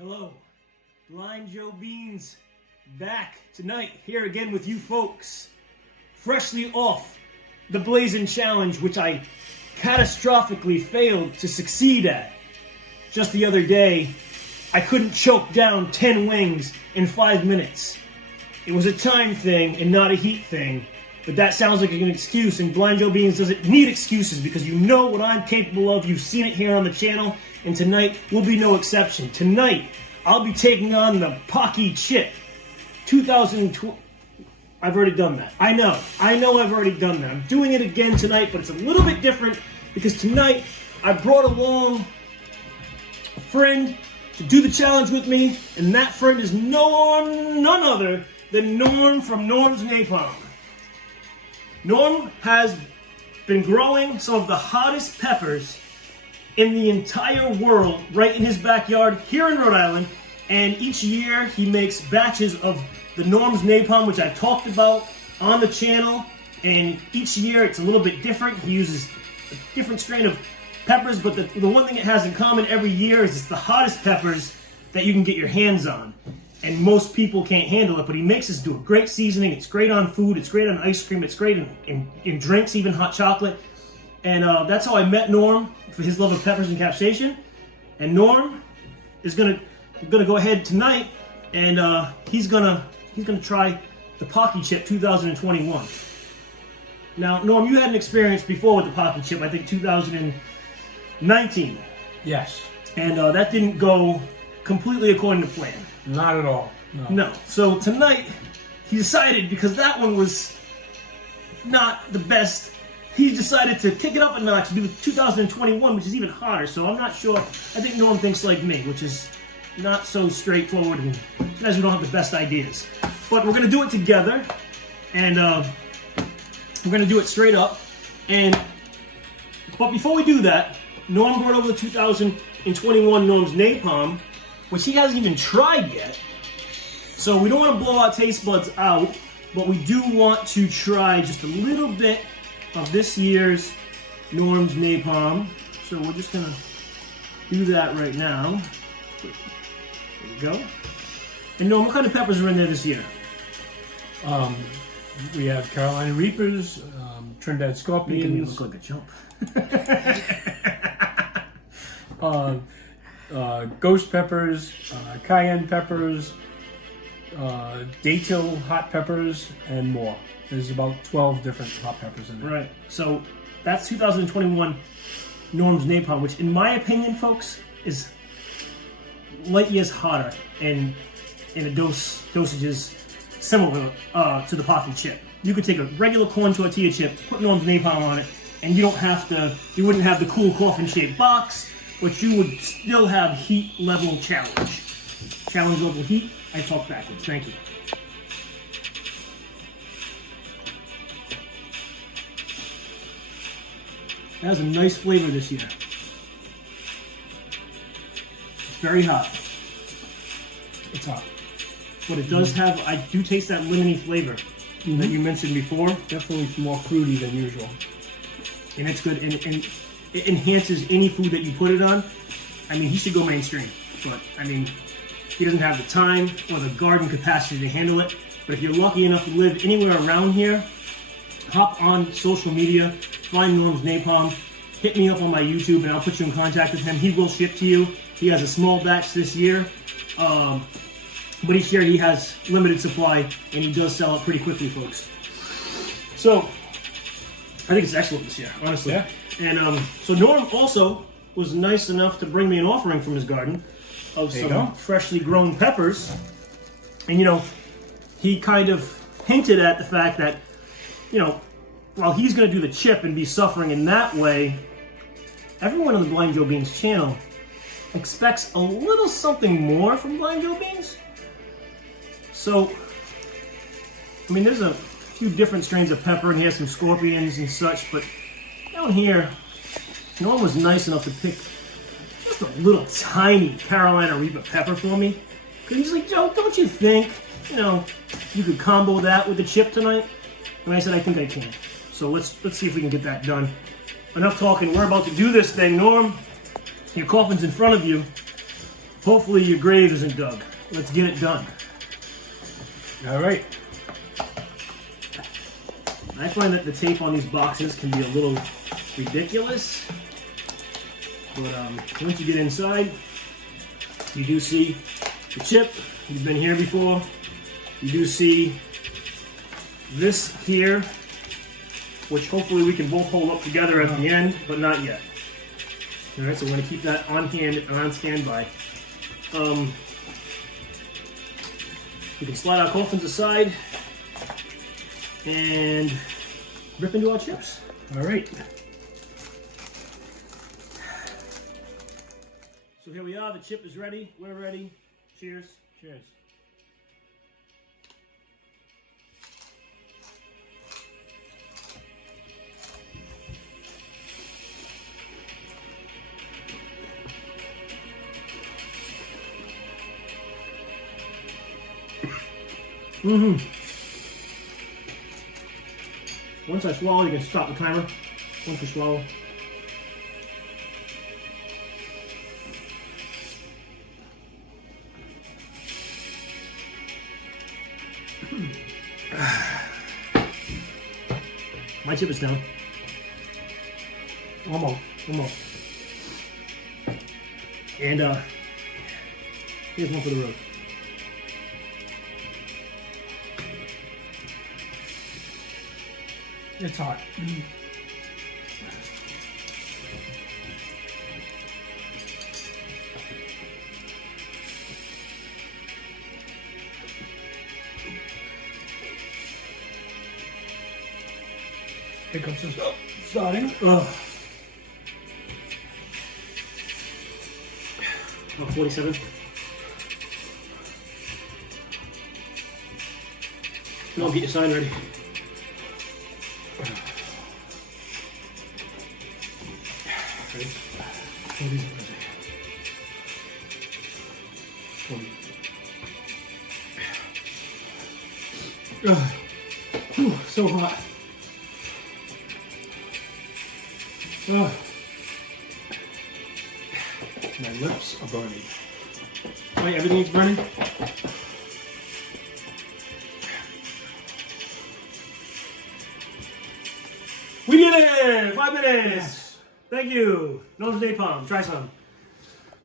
Hello, Blind Joe Beans, back tonight, here again with you folks, freshly off the Blazing Challenge, which I catastrophically failed to succeed at. Just the other day, I couldn't choke down 10 wings in 5 minutes. It was a time thing and not a heat thing, but that sounds like an excuse, and Blind Joe Beans doesn't need excuses because you know what I'm capable of. You've seen it here on the channel, and tonight will be no exception. Tonight, I'll be taking on the Paqui Chip 2020. I've already done that. I know I've already done that. I'm doing it again tonight, but it's a little bit different because tonight I brought along a friend to do the challenge with me, and that friend is none other than Norm from Norm's Napalm. Norm has been growing some of the hottest peppers in the entire world right in his backyard here in Rhode Island, and each year he makes batches of the Norm's Napalm, which I've talked about on the channel, and each year it's a little bit different. He uses a different strain of peppers, but the one thing it has in common every year is it's the hottest peppers that you can get your hands on, and most people can't handle it, but he makes us do a great seasoning. It's great on food, it's great on ice cream, it's great in drinks, even hot chocolate. And that's how I met Norm, for his love of peppers and capsaicin. And Norm is gonna go ahead tonight, and he's gonna try the Paqui Chip 2021. Now, Norm, you had an experience before with the Paqui Chip, I think 2019. Yes. And that didn't go completely according to plan. Not at all. No. So tonight, he decided, because that one was not the best, he decided to kick it up a notch and do the 2021, which is even hotter. So I'm not sure. I think Norm thinks like me, which is not so straightforward, and sometimes we don't have the best ideas. But we're going to do it together, and we're going to do it straight up. But before we do that, Norm brought over the 2021 Norm's Napalm, which he hasn't even tried yet. So we don't want to blow our taste buds out, but we do want to try just a little bit of this year's Norm's Napalm. So we're just gonna do that right now. There you go. And Norm, what kind of peppers are in there this year? We have Carolina Reapers, Trinidad Scorpions. Making me look like a chump. Ghost peppers, cayenne peppers, datil hot peppers, and more. There's about 12 different hot peppers in there. Right. So that's 2021 Norm's Napalm, which in my opinion, folks, is light years hotter and in a dosages similar to the Paqui Chip. You could take a regular corn tortilla chip, put Norm's Napalm on it, and you wouldn't have the cool coffin-shaped box, but you would still have heat level challenge. Challenge level heat. I talked backwards. Thank you. That has a nice flavor this year. It's very hot. It's hot. But it does have, I do taste that lemony flavor that you mentioned before. Definitely more fruity than usual. And it's good, and it enhances any food that you put it on. I mean, he should go mainstream, but I mean, he doesn't have the time or the garden capacity to handle it. But if you're lucky enough to live anywhere around here, hop on social media, find Norm's Napalm, hit me up on my YouTube, and I'll put you in contact with him. He will ship to you. He has a small batch this year, but each year he has limited supply, and he does sell it pretty quickly, folks. So, I think it's excellent this year, honestly. Yeah. And so Norm also was nice enough to bring me an offering from his garden of some freshly grown peppers. And, you know, he kind of hinted at the fact that, you know, while he's going to do the chip and be suffering in that way, everyone on the Blind Joe Beans channel expects a little something more from Blind Joe Beans. So, I mean, there's a few different strains of pepper, and he has some scorpions and such, but down here, Norm was nice enough to pick just a little tiny Carolina Reaper pepper for me. Because he's like, Joe, don't you think, you know, you could combo that with the chip tonight? And I said, I think I can. So let's see if we can get that done. Enough talking, we're about to do this thing. Norm, your coffin's in front of you. Hopefully your grave isn't dug. Let's get it done. All right. I find that the tape on these boxes can be a little ridiculous, but once you get inside, you do see the chip. You've been here before. You do see this here, which hopefully we can both hold up together at the end, but not yet. All right, so we're gonna keep that on hand and on standby. We can slide our coffins aside and rip into our chips. All right. So here we are, the chip is ready, we're ready. Cheers. Cheers. Once I swallow, you can stop the timer. Once you swallow. My chip is down. Almost. And here's one for the road. It's hot. Hiccups is starting. About 47. No, get your sign ready. Ready? Oh, these are busy. So hot. My lips are burning. Wait, everything is burning? We did it! 5 minutes! Yes. Thank you. Nose napalm. Try some.